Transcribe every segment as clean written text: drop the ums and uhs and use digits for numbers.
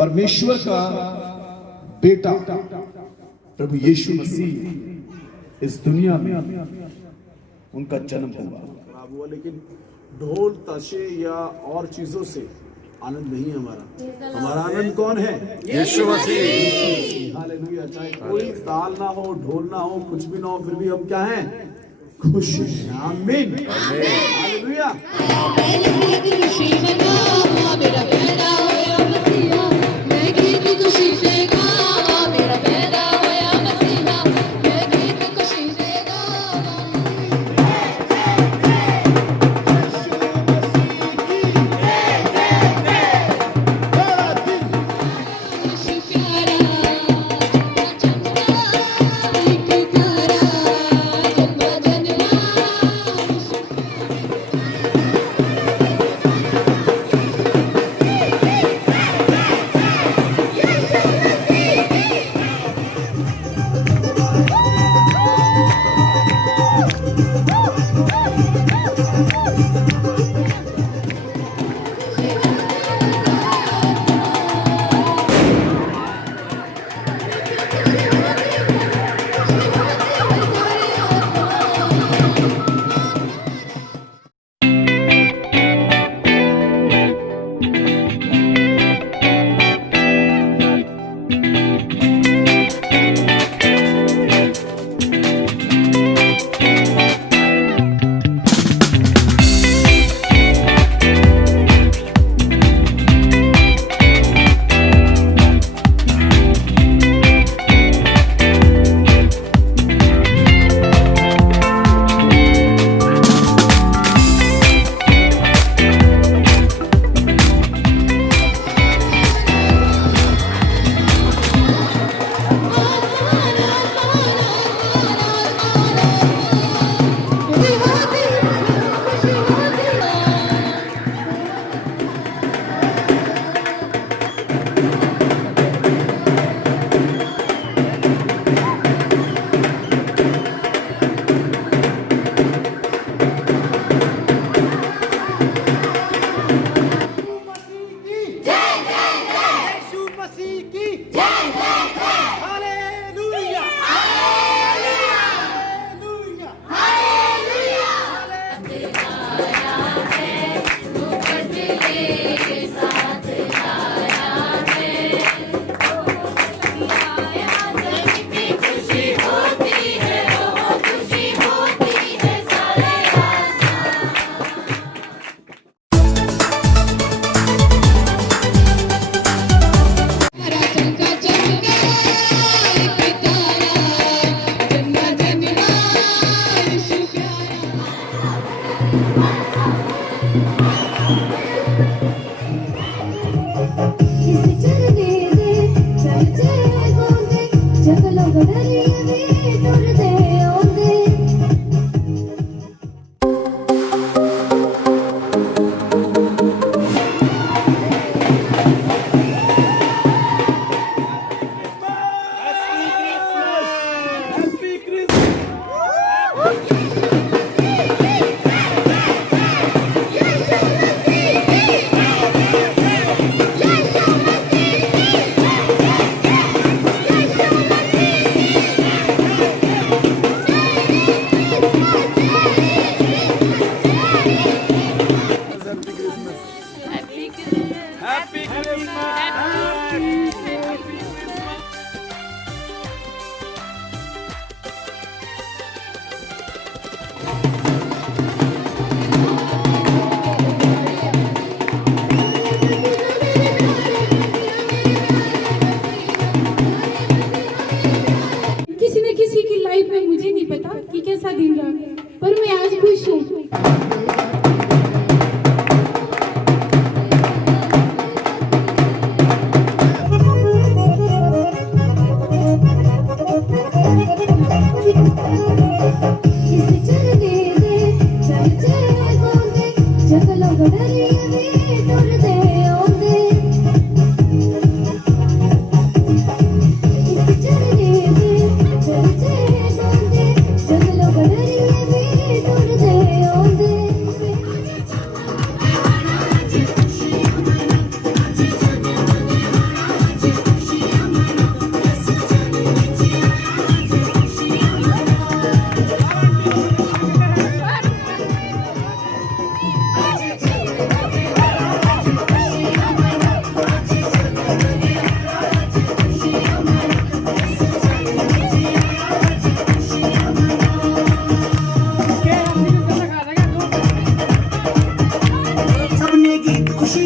परमेश्वर का बेटा प्रभु यीशु मसीह इस दुनिया में उनका जन्म हुआ, लेकिन ढोल ताशे या और चीजों से आनंद नहीं है हमारा। हमारा आनंद कौन है? यीशु मसीह। हालेलुया। चाहे कोई ताल ना हो, ढोल ना हो, कुछ भी ना हो, फिर भी हम क्या हैं? खुश हैं। आमीन। हालेलुया।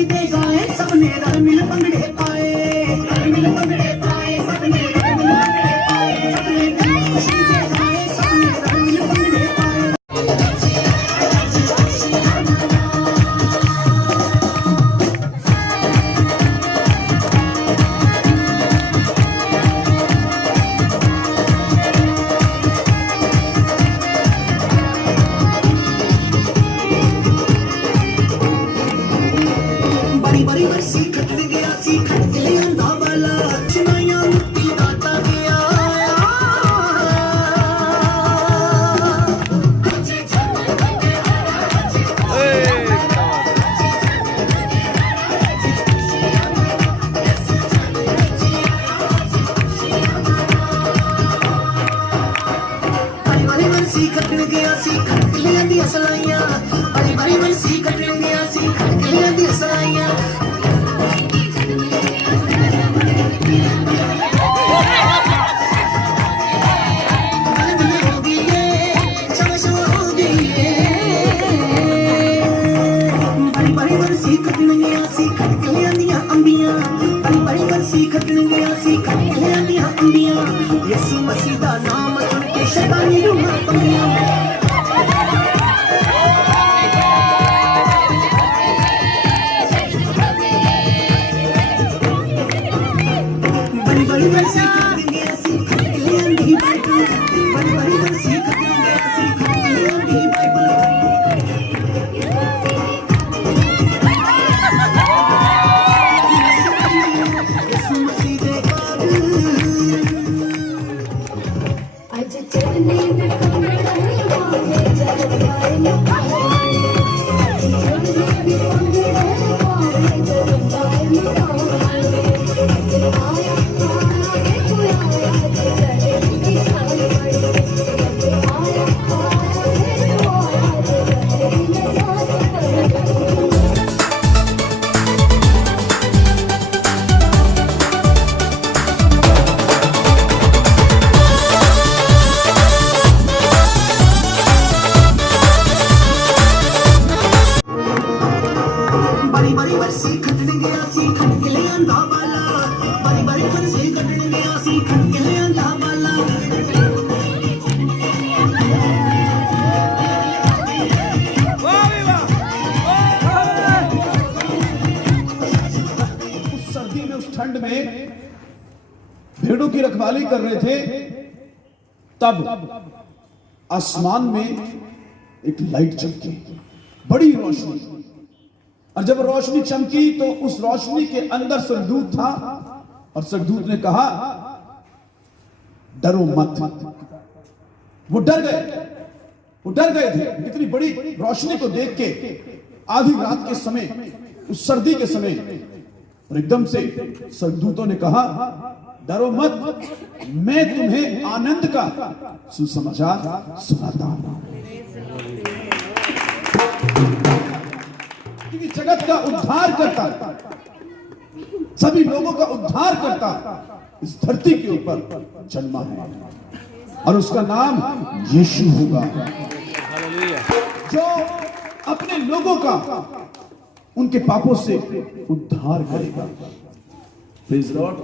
दे गाए सबने रल मिल पंगड़े पाए, रल मिल पंगड़े पाए, सबने रल मिल पंगड़े पाए, सबने खुशी दे गाए सबने रल मिल पंगड़े पाए। बड़ी बड़ी बरसी खटक गया सी खटक ले अंधा वाला चिनाया मुक्ति दाता गया बड़ी बड़ी बरसी खटक गया सी खटक ले अंधी सलाइयां, बड़ी बड़ी बरसी खटक गया सी खटक ले अंधी सलाइयां। बड़ी बरसी खटन गया सी खटक ले अंधियां अंबियां, बड़ी बड़ी बरसी खटन गया सी खटक ले अंधियां अंबियां। यीशु मसीह दा नाम सुन के शैतानी रूहां कंबियां। बड़ी बड़ी बरसी खटन गया सी खटक ले अंधी बाइबल, बड़ी बड़ी बरसी खटन गया सी खटक ले अंधी बाइबल। यीशु मसीह दे आज चलने में पंगड़ा वाले जलवाए मकान, आज चलने में पंगड़ा वाले जलवाए मकान। आज आया आया तू आया तो चले निशान पड़े, आज आया आया तू आया तो चले निशान पड़े। बड़ी बड़ी बरसी खटन गया सी खटक ले अंधा वाला, बड़ी बड़ी बरसी खटन गया सी खटक ले अंधा वाला। उस सर्दी में उस ठंड में भेड़ों की रखवाली कर रहे थे, तब आसमान में एक लाइट चमकी, बड़ी रोशनी। और जब रोशनी चमकी तो उस रोशनी के अंदर स्वर्गदूत था, और स्वर्गदूत ने कहा डरो मत। वो डर गए थे इतनी बड़ी रोशनी को देख के, आधी रात के समय, उस सर्दी के समय। और एकदम से स्वर्गदूतों ने कहा डरो मत, मैं तुम्हें आनंद का सुसमाचार सुनाता हूं। क्योंकि जगत का उद्धार करता, सभी लोगों का उद्धार करता इस धरती के ऊपर जन्मा है, और उसका नाम यीशु होगा, जो अपने लोगों का उनके पापों से उद्धार करेगा। Praise Lord.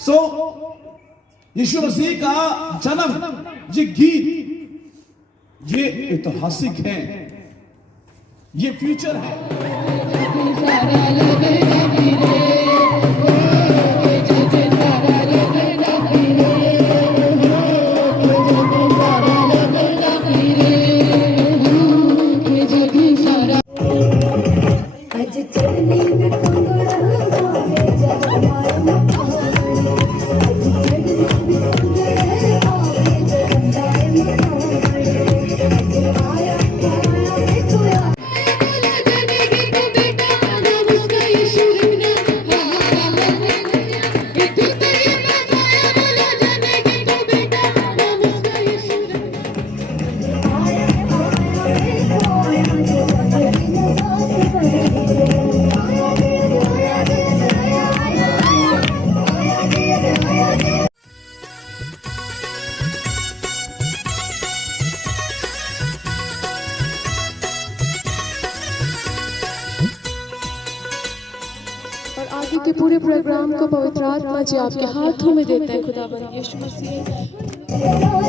सो यीशु मसीह का जन्म, ये गीत, ये ऐतिहासिक है, ये फ्यूचर है। आज चलने में पंगड़ा वाले जलवाए मकान, आज चलने में पंगड़ा वाले जलवाए मकान। आज आया आया तू आया। बेटा आदम का यीशु के पूरे प्रोग्राम को पवित्र आत्मा जी आपके हाथों में देते हैं खुदाबंद यीशु मसीह।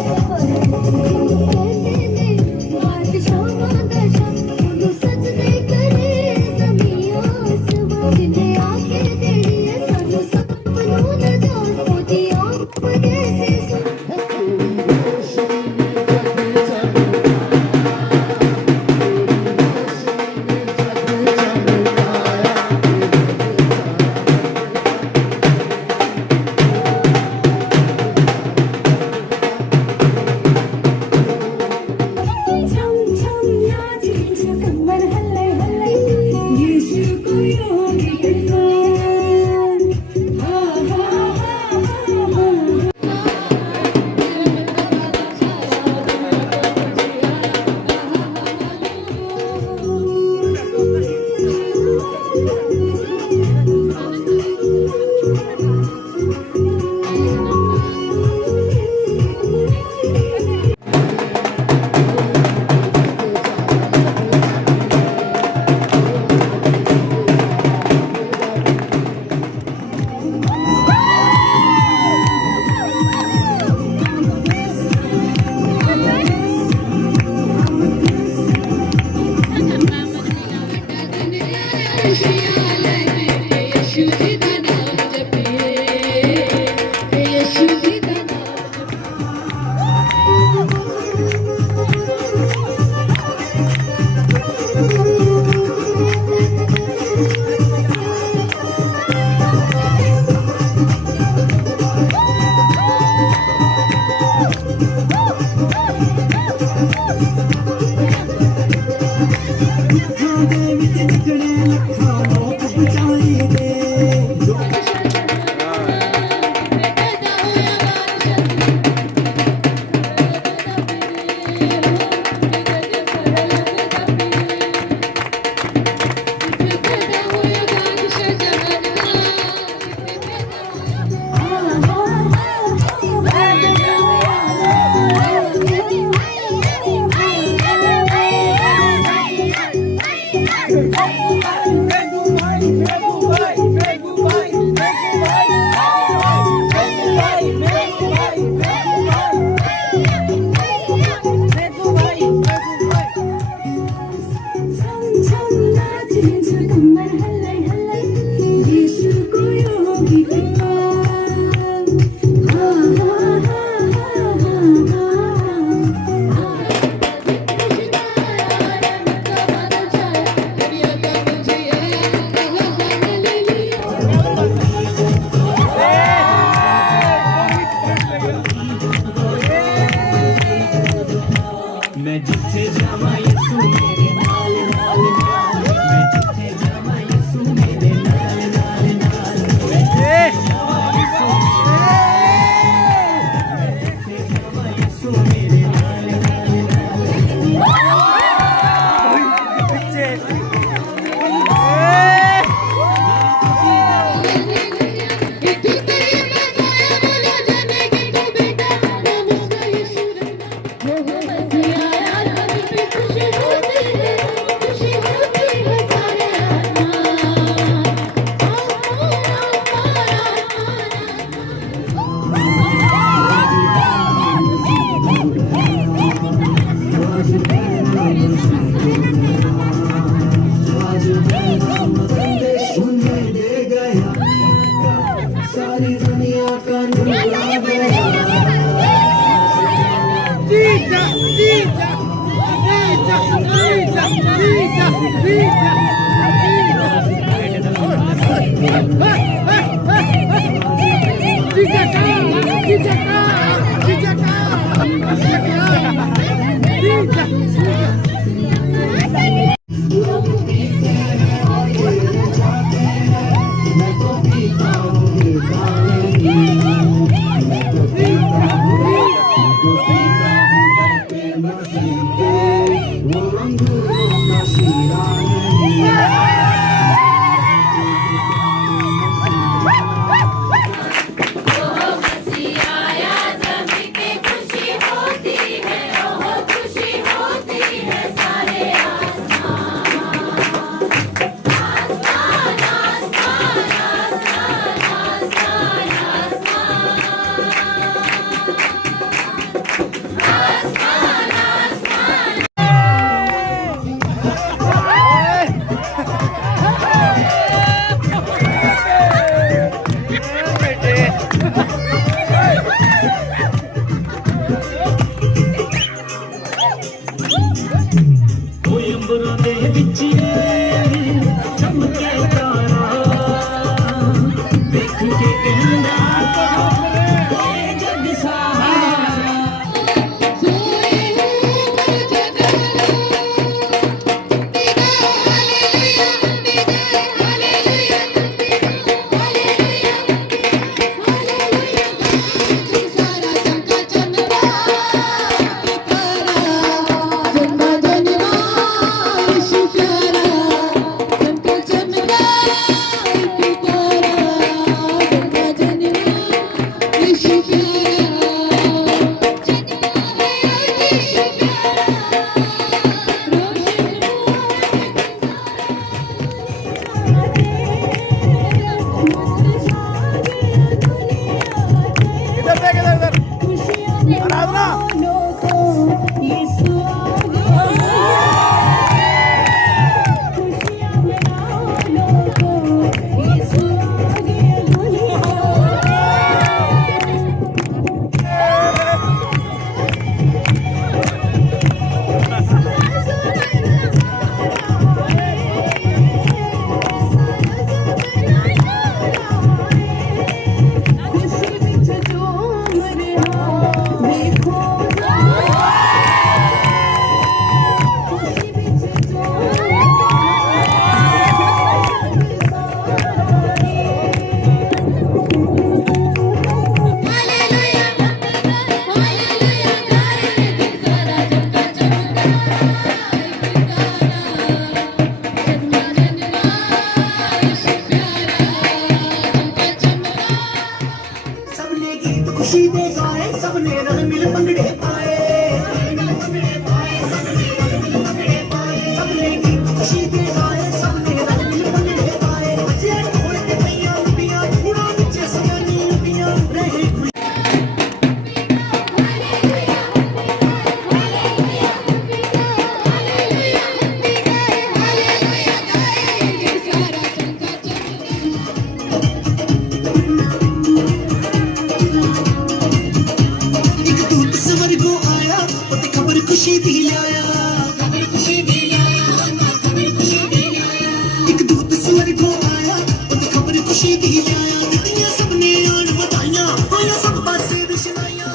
गीत आया दित्तियां सबने आन बधाइयां होया सब पासे दिशनाइयां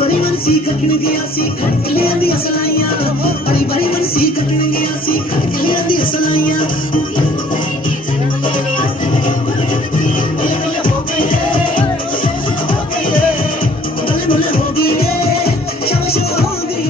बड़ी बरसी खटन गया सी खटकले दी सलाइयां बड़ी बरसी खटन गया सी खटकले दी सलाइयां बोले हो गई शाबाश हो गई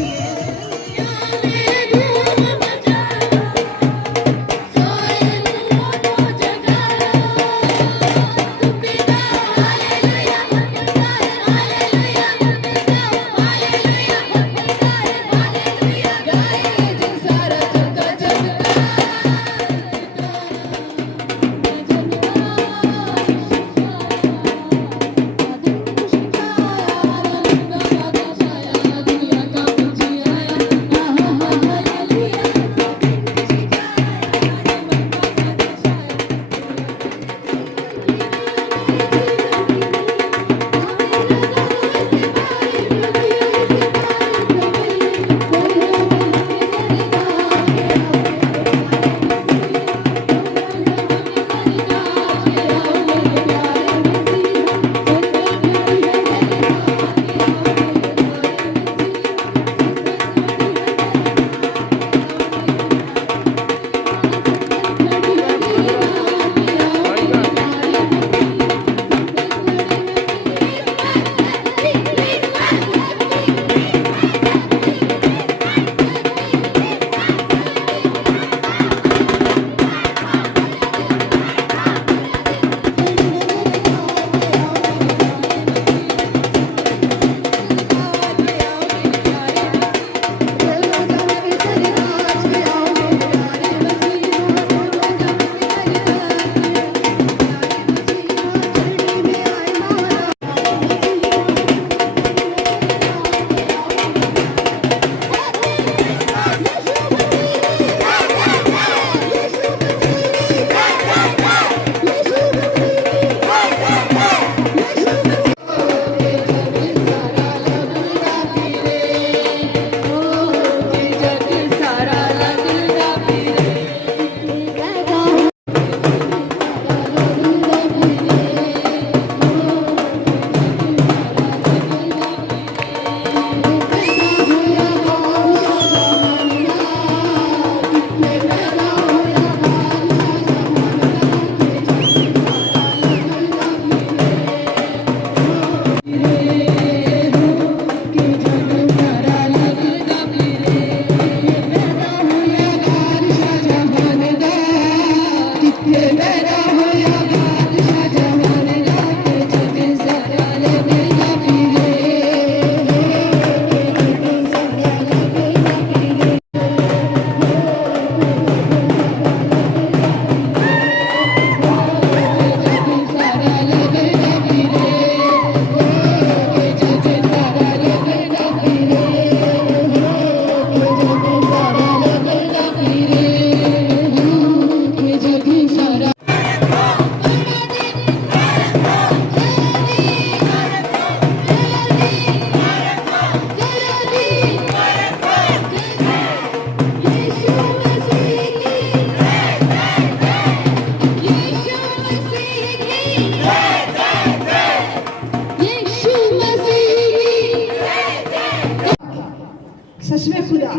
सच में खुदा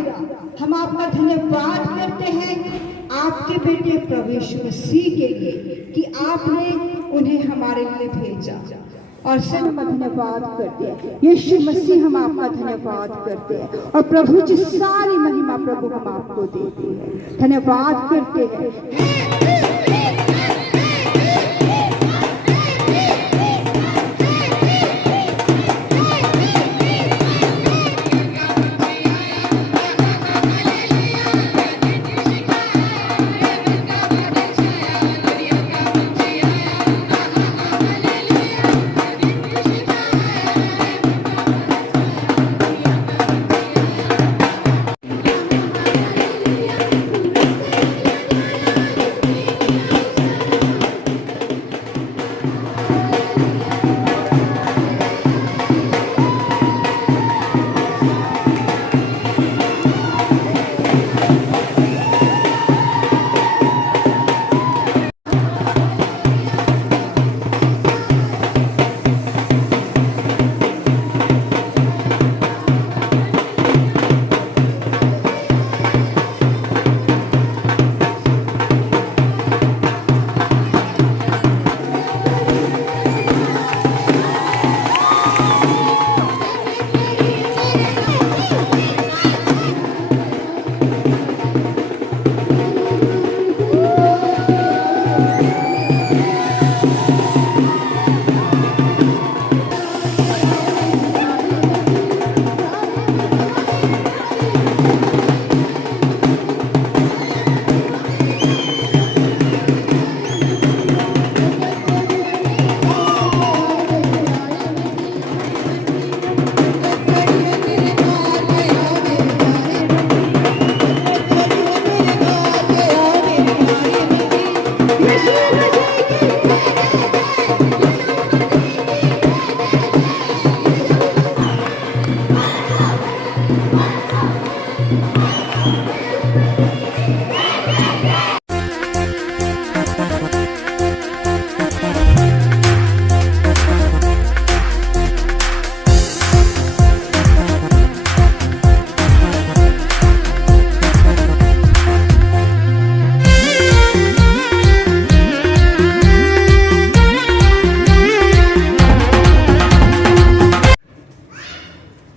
हम आपका धन्यवाद करते हैं आपके बेटे प्रभु यीशु मसीह के लिए कि आपने उन्हें हमारे लिए भेजा और सच में धन्यवाद करते हैं यीशु मसीह हम आपका धन्यवाद करते हैं और प्रभु जी सारी महिमा प्रभु हम आपको देते हैं धन्यवाद करते हैं।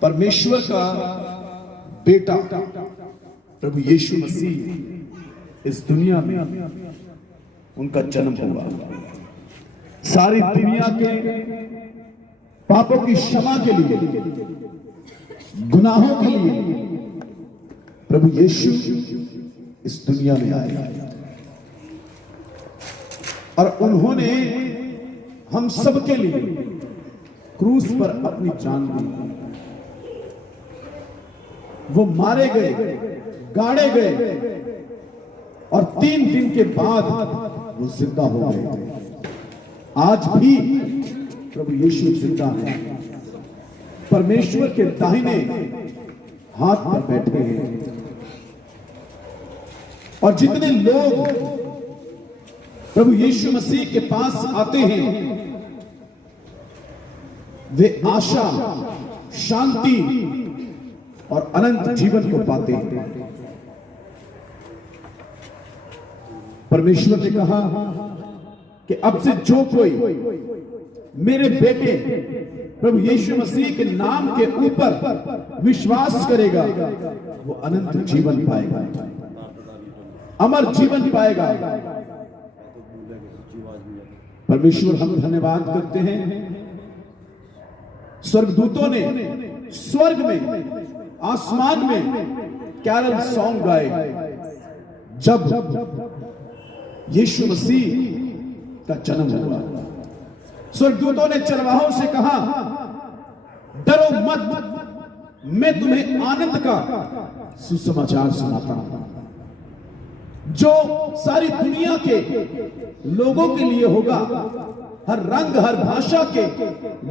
परमेश्वर का बेटा प्रभु यीशु मसीह इस दुनिया में उनका जन्म हुआ। सारी दुनिया के पापों की क्षमा के लिए, गुनाहों के लिए प्रभु यीशु इस दुनिया में आए और उन्होंने हम सब के लिए क्रूस पर अपनी जान दी। वो मारे गए, गाड़े गए और 3 दिन के बाद वो जिंदा हो गए। आज भी प्रभु यीशु जिंदा है, परमेश्वर के दाहिने हाथ पर बैठे हैं। और जितने लोग प्रभु यीशु मसीह के पास आते हैं वे आशा, शांति और अनंत जीवन को पाते हैं। परमेश्वर ने कहा कि अब से जो कोई मेरे बेटे प्रभु यीशु मसीह के नाम के ऊपर विश्वास करेगा वो अनंत जीवन पाएगा, अमर जीवन पाएगा। परमेश्वर हम धन्यवाद करते हैं, स्वर्गदूतों ने स्वर्ग में, आसमान में कैरल सॉन्ग गाए जब यीशु मसीह का जन्म हुआ। स्वर्गदूतों ने चरवाहों से कहा, डरो मत, मैं तुम्हें आनंद का सुसमाचार सुनाता हूं जो सारी दुनिया के लोगों के लिए होगा, हर रंग, हर भाषा के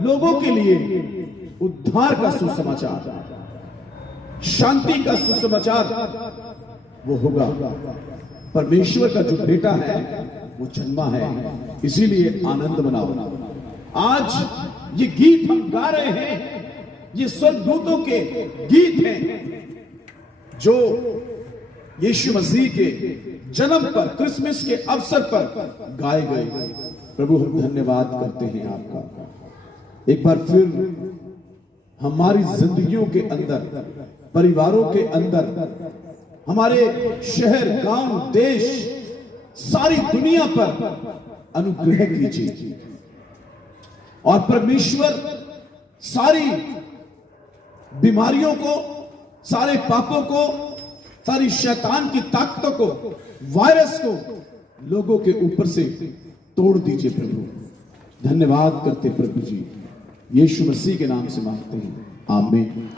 लोगों के लिए उद्धार का सुसमाचार, शांति का सुसमाचार वो होगा। परमेश्वर का जो बेटा है वो जन्मा है, इसीलिए आनंद मनाओ। आज ये गीत हम गा रहे हैं, ये स्वर्गदूतों के गीत हैं जो यीशु मसीह के जन्म पर, क्रिसमस के अवसर पर गाए गए। प्रभु हम धन्यवाद करते हैं आपका। एक बार फिर हमारी जिंदगियों के अंदर, परिवारों के अंदर, हमारे शहर, गांव, देश, सारी दुनिया पर अनुग्रह कीजिए और परमेश्वर सारी बीमारियों को, सारे पापों को, सारी शैतान की ताकतों को, वायरस को लोगों के ऊपर से तोड़ दीजिए। प्रभु धन्यवाद करते प्रभु जी, यीशु मसीह के नाम से मांगते हैं, आमीन।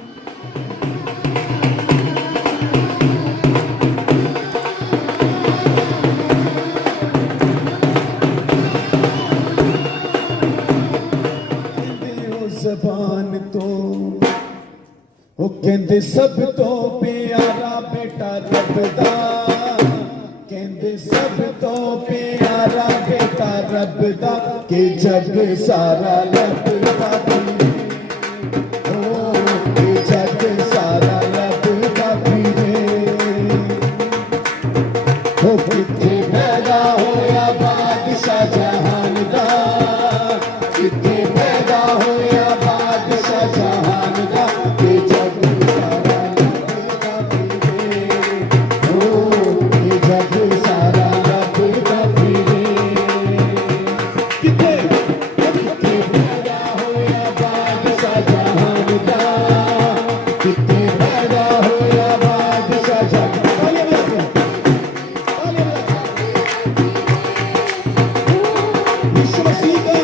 ज़बान तो वो कहते सब तो प्यारा बेटा रब दा, कहते सब तो प्यारा बेटा रब दा के जग सारा रब दा, ओ के जग सारा रब दा पीरे। हो किथे पैदा होया बादशाह जहान दा, किथे पैदा होया बादशाह जहान दा के जग सारा रब दा पीरे। ओ के जग सारा रब दा पीरे। किथे पैदा होया बादशाह जहान दा, किथे पैदा होया बादशाह जहान यीशु मसीह का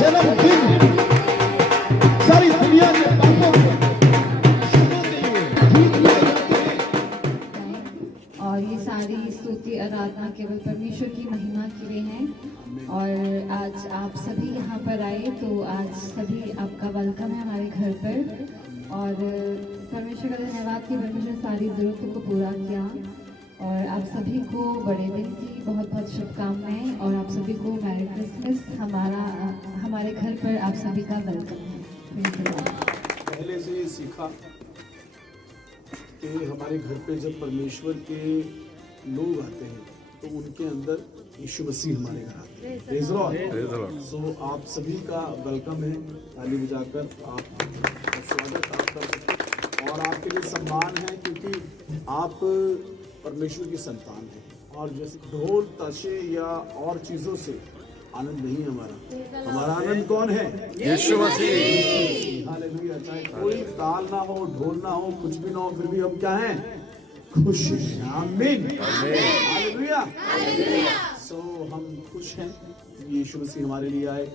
जन्मदिन सारी दुनिया के पापों को क्षमा के लिए गीत गाए जाते हैं। और ये सारी स्तुति आराधना केवल परमेश्वर की महिमा के लिए है। और आज आप सभी यहाँ पर आए तो आज सभी आपका वेलकम है हमारे घर पर। और परमेश्वर का धन्यवाद कि परमेश्वर सारी ज़रूरतों को पूरा किया। और आप सभी को बड़े दिन की बहुत बहुत शुभकामनाएं और आप सभी को मैरी क्रिसमस। हमारे घर पर आप सभी का वेलकम है। पहले से ये सीखा कि हमारे घर पे जब परमेश्वर के लोग आते हैं तो उनके अंदर यीशु मसीह हमारे घर आते हैं। Praise the Lord। सो आप सभी का वेलकम है, ताली बजाकर आप स्वागत आपका लिए सम्मान है क्योंकि आप परमेश्वर की संतान हैं। और जैसे ढोल ताशे या और चीजों से आनंद नहीं है हमारा आनंद कौन है? यीशु मसीह। हालेलुया। चाहे कोई ताल ना हो, ढोल ना हो, कुछ भी ना हो, फिर भी हम क्या हैं? खुश हैं। आमीन। हालेलुया। सो हम खुश हैं, यीशु मसीह हमारे लिए आए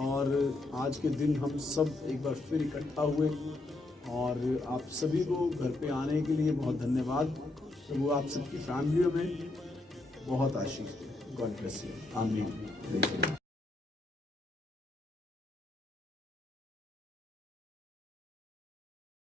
और आज के दिन हम सब एक बार फिर इकट्ठा हुए और आप सभी को घर पे आने के लिए बहुत धन्यवाद। तो वो आप सबकी फैमिलियों में बहुत आशीष दे। God bless you. आमीन।